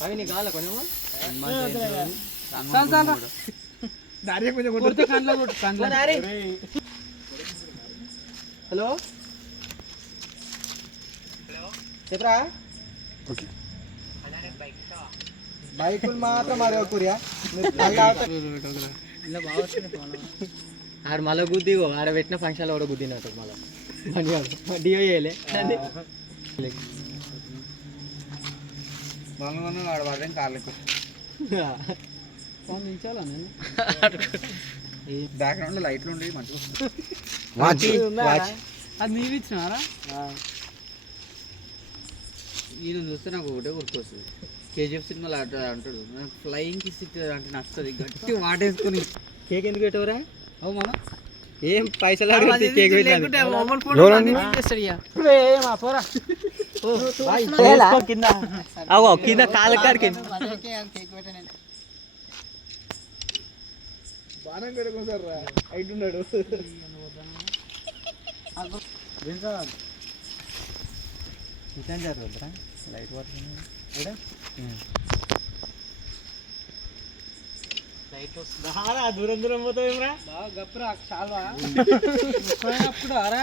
అవి నీకు కావాలా కొంచెం హలో చెప్పరా బైకులు మాత్రం అడగకూరియా ఆడ మళ్ళీ గుద్ది ఆడ పెట్టిన ఫంక్షన్లో కూడా గుద్దినట్టు మళ్ళీ డియో చేయలే ఆడ పడడం కార్లకు బ్యాక్గ్రౌండ్ లైట్లు ఉండేవి మంచిగా అది నీవి ఇచ్చినారా ఈయన చూస్తే నాకు ఒకటే గుర్తొస్తుంది కేజీఎఫ్ సినిమాలో అంటాడు నాకు ఫ్లయింగ్ కిస్ అంటే నచ్చుతుంది గట్టి వాటేసుకుని కేక్ ఎందుకు పెట్టవరా అవు మనం ఏం పైసలు అడిగితే కేక్ కింద అవో కింద కాళ్ళ కాడికి బాణం కడుకో సార్ హైట్ ఉన్నాడు లైట్ పడుతుంది దూరం దూరం పోతావేమ్రా గప్పురా చాలా అప్పుడు అరా